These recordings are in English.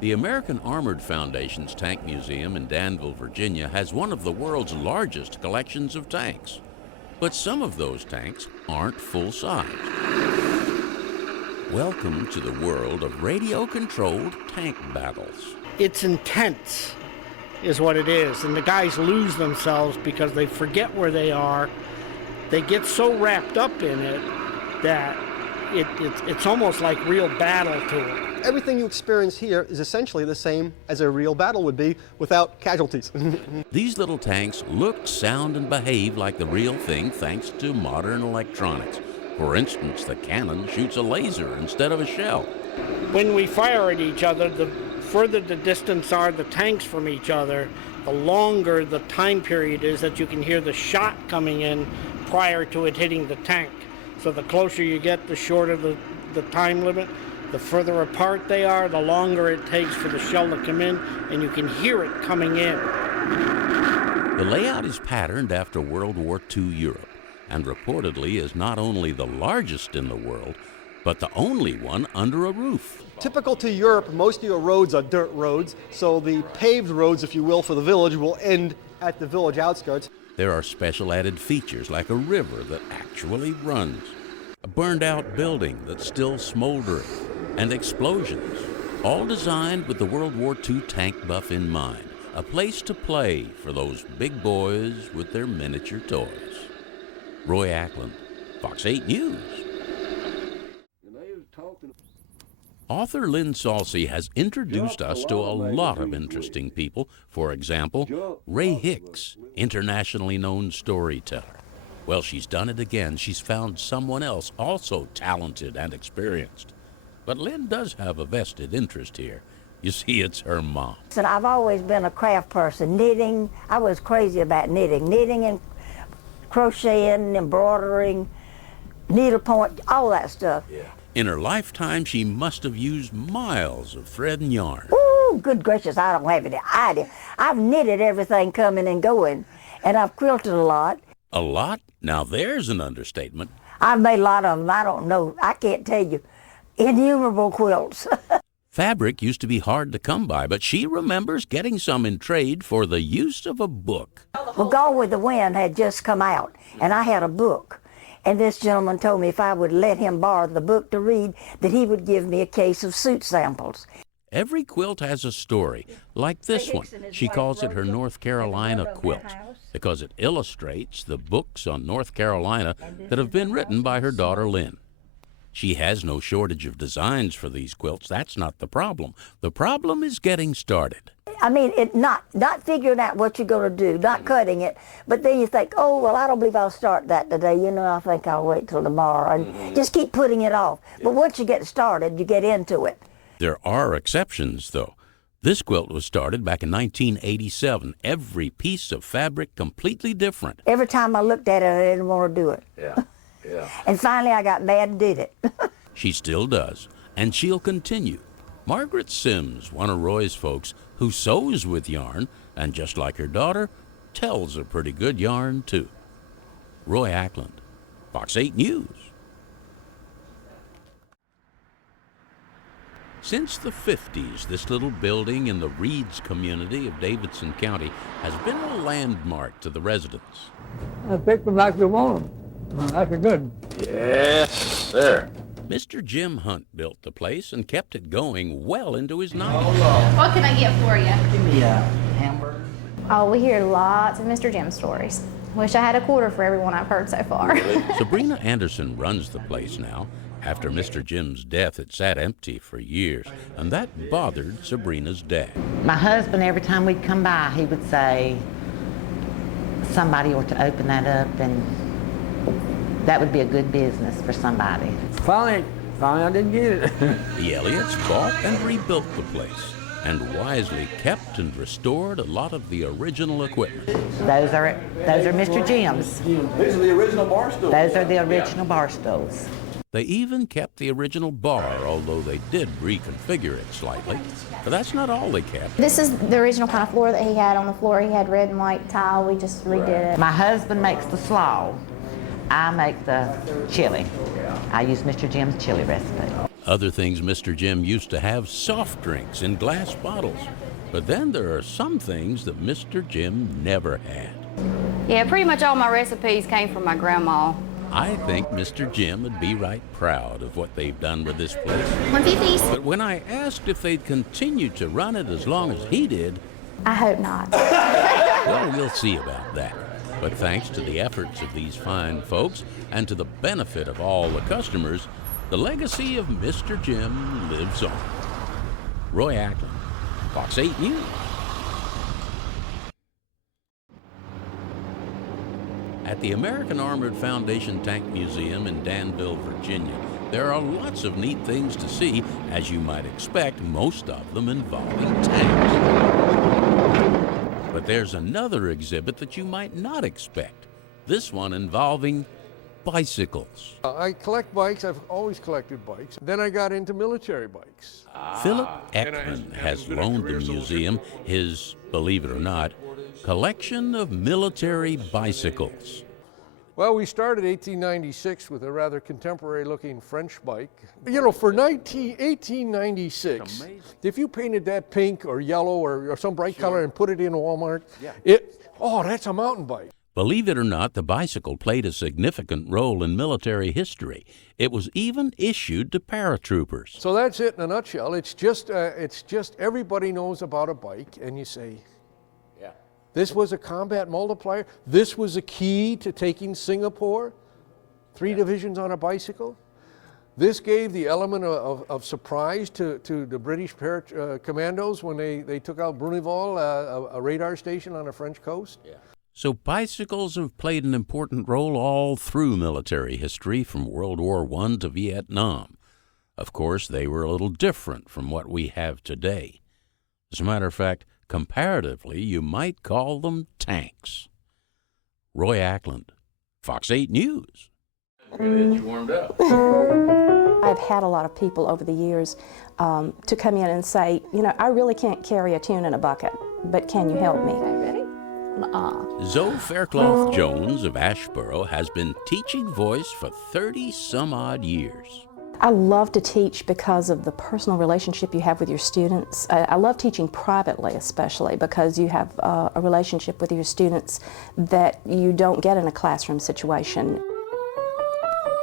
The American Armored Foundation's Tank Museum in Danville, Virginia has one of the world's largest collections of tanks. But some of those tanks aren't full-size. Welcome to the world of radio-controlled tank battles. It's intense, is what it is, and the guys lose themselves because they forget where they are. They get so wrapped up in it that it's almost like real battle to them. Everything you experience here is essentially the same as a real battle would be without casualties. These little tanks look, sound, and behave like the real thing thanks to modern electronics. For instance, the cannon shoots a laser instead of a shell. When we fire at each other, the further the distance are the tanks from each other, the longer the time period is that you can hear the shot coming in prior to it hitting the tank. So the closer you get, the shorter the time limit. The further apart they are, the longer it takes for the shell to come in, and you can hear it coming in. The layout is patterned after World War II Europe, and reportedly is not only the largest in the world, but the only one under a roof. Typical to Europe, most of your roads are dirt roads, so the paved roads, if you will, for the village will end at the village outskirts. There are special added features like a river that actually runs, a burned-out building that's still smoldering, and explosions, all designed with the World War II tank buff in mind, a place to play for those big boys with their miniature toys. Roy Ackland, Fox 8 News. Author Lynn Salsey has introduced us to a lot of interesting people. For example, Ray Hicks, internationally known storyteller. Well, she's done it again. She's found someone else also talented and experienced. But Lynn does have a vested interest here. You see, it's her mom. I've always been a craft person. Knitting, I was crazy about knitting and crocheting, embroidering, needlepoint, all that stuff. Yeah. In her lifetime, she must have used miles of thread and yarn. Ooh, good gracious, I don't have any idea. I've knitted everything coming and going, and I've quilted a lot. A lot? Now there's an understatement. I've made a lot of them. I don't know. I can't tell you. Innumerable quilts. Fabric used to be hard to come by, but she remembers getting some in trade for the use of a book. Well, Gone with the Wind had just come out, and I had a book. And this gentleman told me if I would let him borrow the book to read, that he would give me a case of suit samples. Every quilt has a story, like this one. She calls it her North Carolina quilt because it illustrates the books on North Carolina that have been written by her daughter Lynn. She has no shortage of designs for these quilts. That's not the problem. The problem is getting started. I mean, not figuring out what you're going to do, not cutting it, but then you think, oh, well, I don't believe I'll start that today. You know, I think I'll wait till tomorrow, and just keep putting it off. But once you get started, you get into it. There are exceptions, though. This quilt was started back in 1987. Every piece of fabric completely different. Every time I looked at it, I didn't want to do it. Yeah. And finally, I got mad and did it. She still does, and she'll continue. Margaret Simms, one of Roy's folks, who sews with yarn, and just like her daughter, tells a pretty good yarn, too. Roy Ackland, Fox 8 News. Since the 50s, this little building in the Reeds community of Davidson County has been a landmark to the residents. I pick them like we want them. Like a good. Yes, sir. Mr. Jim Hunt built the place and kept it going well into his 90s. What can I get for you? Give me a hamburger. Oh, we hear lots of Mr. Jim stories. Wish I had a quarter for everyone I've heard so far. Sabrina Anderson runs the place now. After Mr. Jim's death, it sat empty for years, and that bothered Sabrina's dad. My husband, every time we'd come by, he would say, somebody ought to open that up, and that would be a good business for somebody. Finally I didn't get it. The Elliots bought and rebuilt the place, and wisely kept and restored a lot of the original equipment. Those are Mr. Jim's. These are the original bar stools. Those are the original bar stools. They even kept the original bar, although they did reconfigure it slightly. But that's not all they kept. This is the original kind of floor that he had on the floor. He had red and white tile. We just redid it. My husband makes the slaw. I make the chili. I use Mr. Jim's chili recipe. Other things Mr. Jim used to have soft drinks in glass bottles. But then there are some things that Mr. Jim never had. Yeah, pretty much all my recipes came from my grandma. I think Mr. Jim would be right proud of what they've done with this place. 150s. But when I asked if they'd continue to run it as long as he did, I hope not. well, we'll see about that. But thanks to the efforts of these fine folks and to the benefit of all the customers, the legacy of Mr. Jim lives on. Roy Ackland, Fox 8 News. At the American Armored Foundation Tank Museum in Danville, Virginia, there are lots of neat things to see, as you might expect, most of them involving tanks. But there's another exhibit that you might not expect, this one involving bicycles. I collect bikes. I've always collected bikes. Then I got into military bikes. Phillip Ackerman has loaned the museum his, believe it or not, collection of military bicycles. Well, we started 1896 with a rather contemporary-looking French bike. You know, for 1896, if you painted that pink or yellow or some bright color and put it in Walmart, that's a mountain bike. Believe it or not, the bicycle played a significant role in military history. It was even issued to paratroopers. So that's it in a nutshell. It's just everybody knows about a bike, and you say, this was a combat multiplier. This was a key to taking Singapore, 3 divisions on a bicycle. This gave the element of surprise to the British commandos when they took out Brunival, a radar station on the French coast. Yeah. So bicycles have played an important role all through military history, from World War I to Vietnam. Of course, they were a little different from what we have today. As a matter of fact, comparatively, you might call them tanks. Roy Ackland, Fox 8 News. You warmed up. I've had a lot of people over the years to come in and say, you know, I really can't carry a tune in a bucket, but can you help me? Zoe Faircloth-Jones of Asheboro has been teaching voice for 30-some-odd years. I love to teach because of the personal relationship you have with your students. I love teaching privately, especially because you have a relationship with your students that you don't get in a classroom situation.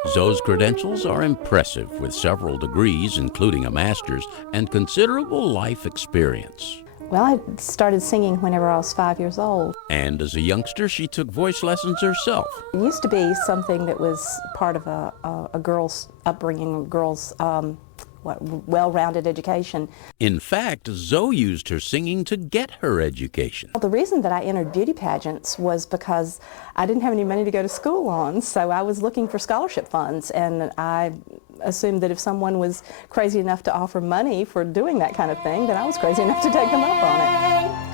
Zoe's credentials are impressive, with several degrees, including a master's, and considerable life experience. Well, I started singing whenever I was 5 years old. And as a youngster, she took voice lessons herself. It used to be something that was part of a girl's upbringing, a girl's well-rounded education. In fact, Zoe used her singing to get her education. The reason that I entered beauty pageants was because I didn't have any money to go to school on, so I was looking for scholarship funds, and I assumed that if someone was crazy enough to offer money for doing that kind of thing, then I was crazy enough to take them up on it.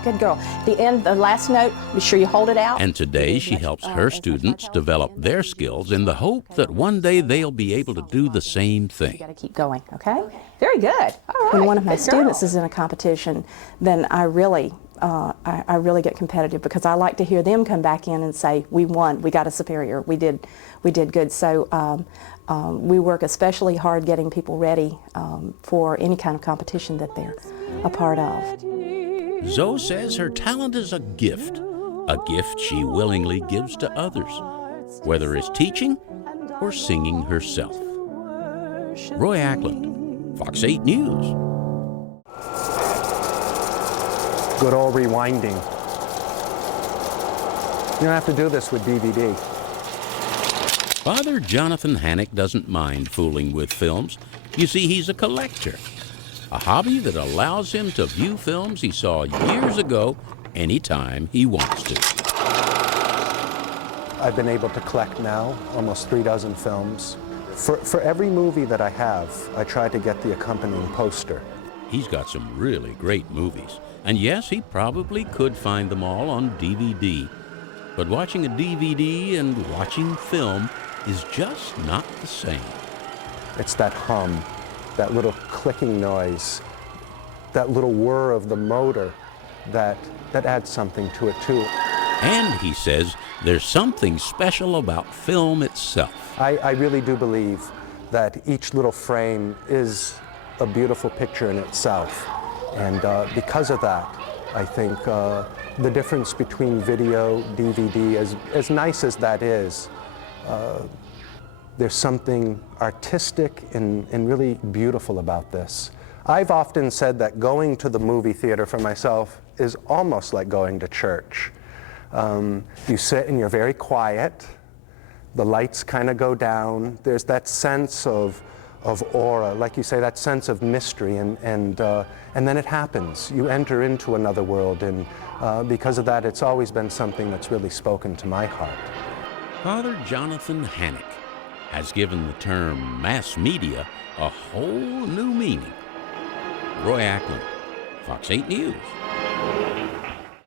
Good girl. The end, the last note, be sure you hold it out. And today she helps her students develop their skills in the hope that one day they'll be able to do the same thing. You got to keep going, okay? Very good. All right. When one of my students is in a competition, then I really get competitive, because I like to hear them come back in and say, we won, we got a superior, we did good. So we work especially hard getting people ready for any kind of competition that they're a part of. Zoe says her talent is a gift she willingly gives to others, whether it's teaching or singing herself. Roy Ackland, Fox 8 News. Good old rewinding. You don't have to do this with DVD. Father Jonathan Hannick doesn't mind fooling with films. You see, he's a collector, a hobby that allows him to view films he saw years ago anytime he wants to. I've been able to collect now almost 36 films. For every movie that I have, I try to get the accompanying poster. He's got some really great movies. And yes, he probably could find them all on DVD. But watching a DVD and watching film is just not the same. It's that hum, that little clicking noise, that little whir of the motor that adds something to it too. And he says there's something special about film itself. I really do believe that each little frame is a beautiful picture in itself. And because of that, I think the difference between video, DVD, as nice as that is, there's something artistic and really beautiful about this. I've often said that going to the movie theater for myself is almost like going to church. You sit and you're very quiet. The lights kind of go down. There's that sense of aura, like you say, that sense of mystery, and then it happens. You enter into another world, and because of that, it's always been something that's really spoken to my heart. Father Jonathan Hannick has given the term mass media a whole new meaning. Roy Ackland, Fox 8 News.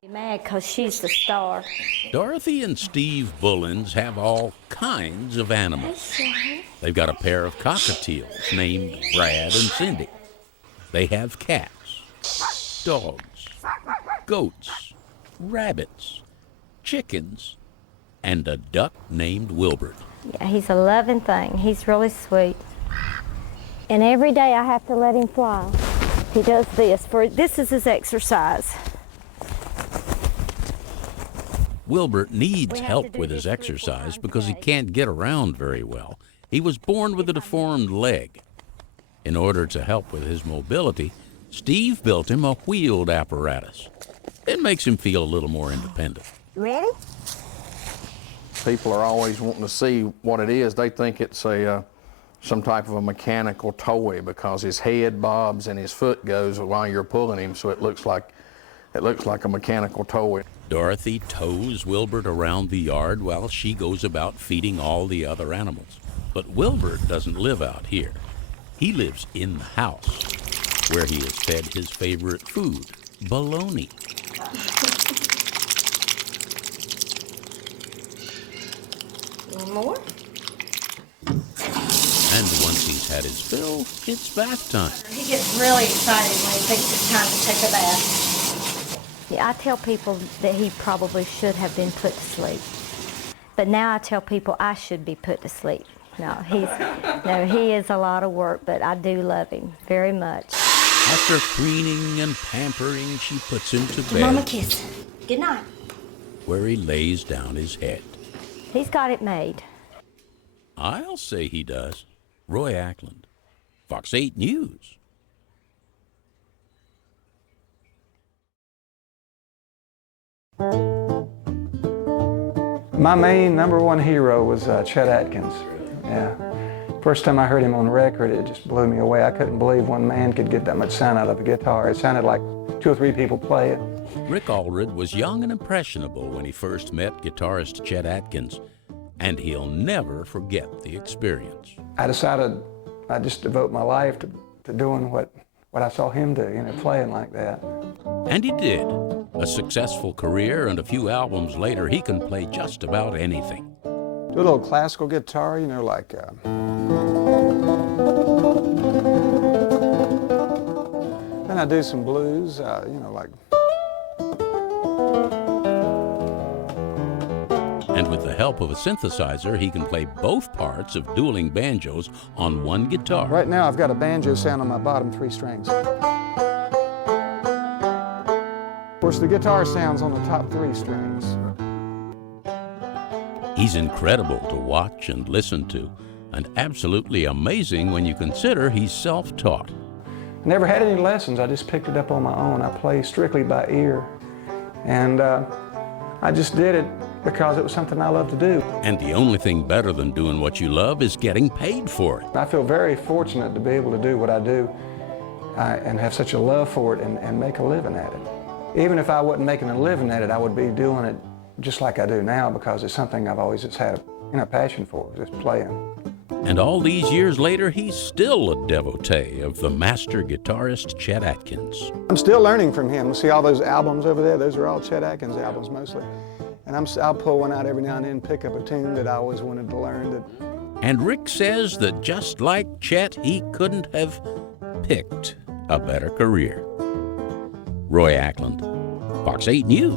Mad because she's the star. Dorothy and Steve Bullens have all kinds of animals. They've got a pair of cockatiels named Brad and Cindy. They have cats, dogs, goats, rabbits, chickens, and a duck named Wilbert. Yeah, he's a loving thing. He's really sweet. And every day I have to let him fly. He does this. This is his exercise. Wilbert needs help with his exercise because he can't get around very well. He was born with a deformed leg. In order to help with his mobility, Steve built him a wheeled apparatus. It makes him feel a little more independent. Ready? People are always wanting to see what it is. They think it's some type of a mechanical toy because his head bobs and his foot goes while you're pulling him, so it looks like a mechanical toy. Dorothy tows Wilbert around the yard while she goes about feeding all the other animals. But Wilbert doesn't live out here. He lives in the house, where he is fed his favorite food, bologna. One more? And once he's had his fill, it's bath time. He gets really excited when he thinks it's time to take a bath. Yeah, I tell people that he probably should have been put to sleep. But now I tell people I should be put to sleep. No, he is a lot of work, but I do love him very much. After preening and pampering, she puts him to bed. Mama kiss. Good night. Where he lays down his head. He's got it made. I'll say he does. Roy Ackland, Fox 8 News. My main number one hero was Chet Atkins. Yeah. First time I heard him on record, it just blew me away. I couldn't believe one man could get that much sound out of a guitar. It sounded like 2 or 3 people play it. Rick Allred was young and impressionable when he first met guitarist Chet Atkins, and he'll never forget the experience. I decided I'd just devote my life to doing what I saw him do, playing like that. And he did. A successful career, and a few albums later, he can play just about anything. Do a little classical guitar, like... Then I do some blues, like... And with the help of a synthesizer, he can play both parts of dueling banjos on one guitar. Right now, I've got a banjo sound on my bottom 3 strings. Of course, the guitar sounds on the top 3 strings. He's incredible to watch and listen to, and absolutely amazing when you consider he's self-taught. I never had any lessons. I just picked it up on my own. I play strictly by ear. And I just did it because it was something I love to do. And the only thing better than doing what you love is getting paid for it. I feel very fortunate to be able to do what I do and have such a love for it and make a living at it. Even if I wasn't making a living at it, I would be doing it just like I do now because it's something I've always just had a passion for, just playing. And all these years later, he's still a devotee of the master guitarist Chet Atkins. I'm still learning from him. See all those albums over there? Those are all Chet Atkins albums mostly. And I'll pull one out every now and then and pick up a tune that I always wanted to learn. And Rick says that just like Chet, he couldn't have picked a better career. Roy Ackland, Fox 8 News.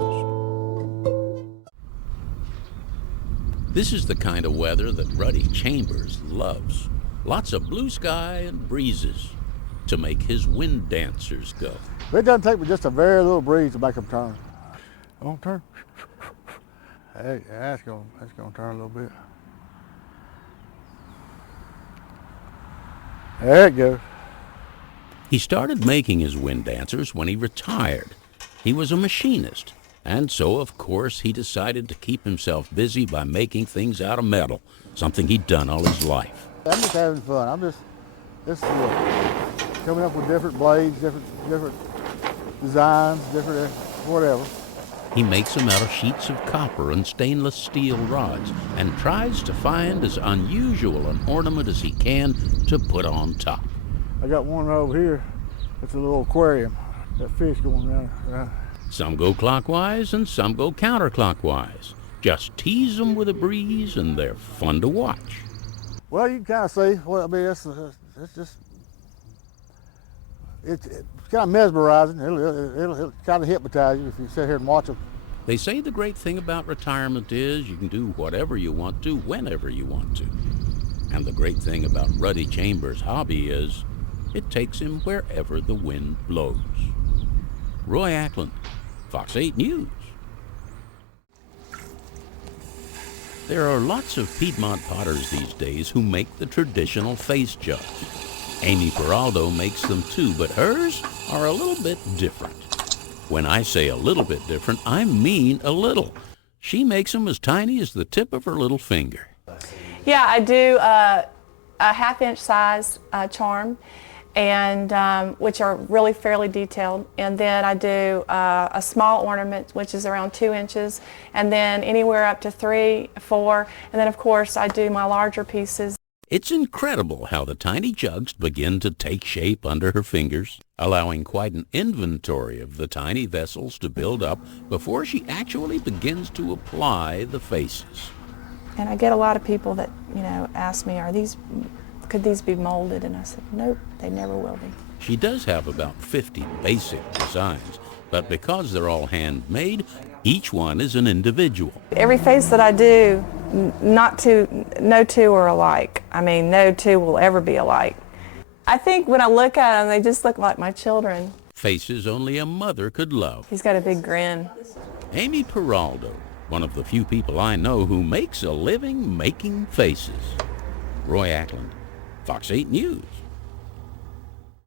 This is the kind of weather that Ruddy Chambers loves. lots of blue sky and breezes to make his wind dancers go. It doesn't take but just a very little breeze to make them turn. Don't turn. Hey, that's gonna turn a little bit. There it goes. He started making his wind dancers when he retired. He was a machinist, and so, of course, he decided to keep himself busy by making things out of metal, something he'd done all his life. I'm just having fun. I'm just coming up with different blades, different designs, different whatever. He makes them out of sheets of copper and stainless steel rods and tries to find as unusual an ornament as he can to put on top. I got one over here. It's a little aquarium. That fish going around. Some go clockwise and some go counterclockwise. Just tease them with a breeze and they're fun to watch. Well, you can kind of see. Well, I mean, it's kind of mesmerizing. It'll kind of hypnotize you if you sit here and watch them. They say the great thing about retirement is you can do whatever you want to, whenever you want to. And the great thing about Ruddy Chambers' hobby is it takes him wherever the wind blows. Roy Ackland, Fox 8 News. There are lots of Piedmont potters these days who make the traditional face jugs. Amy Peraldo makes them too, but hers are a little bit different. When I say a little bit different, I mean a little. She makes them as tiny as the tip of her little finger. Yeah, I do a half-inch size charm, and which are really fairly detailed. And then I do a small ornament, which is around 2 inches, and then anywhere up to 3, 4, and then of course I do my larger pieces. It's incredible how the tiny jugs begin to take shape under her fingers, allowing quite an inventory of the tiny vessels to build up before she actually begins to apply the faces. And I get a lot of people that, ask me, could these be molded? And I said, nope, they never will be. She does have about 50 basic designs, but because they're all handmade, each one is an individual. Every face that I do, no two are alike. I mean, no two will ever be alike. I think when I look at them, they just look like my children. Faces only a mother could love. He's got a big grin. Amy Peraldo, one of the few people I know who makes a living making faces. Roy Ackland, Fox 8 News.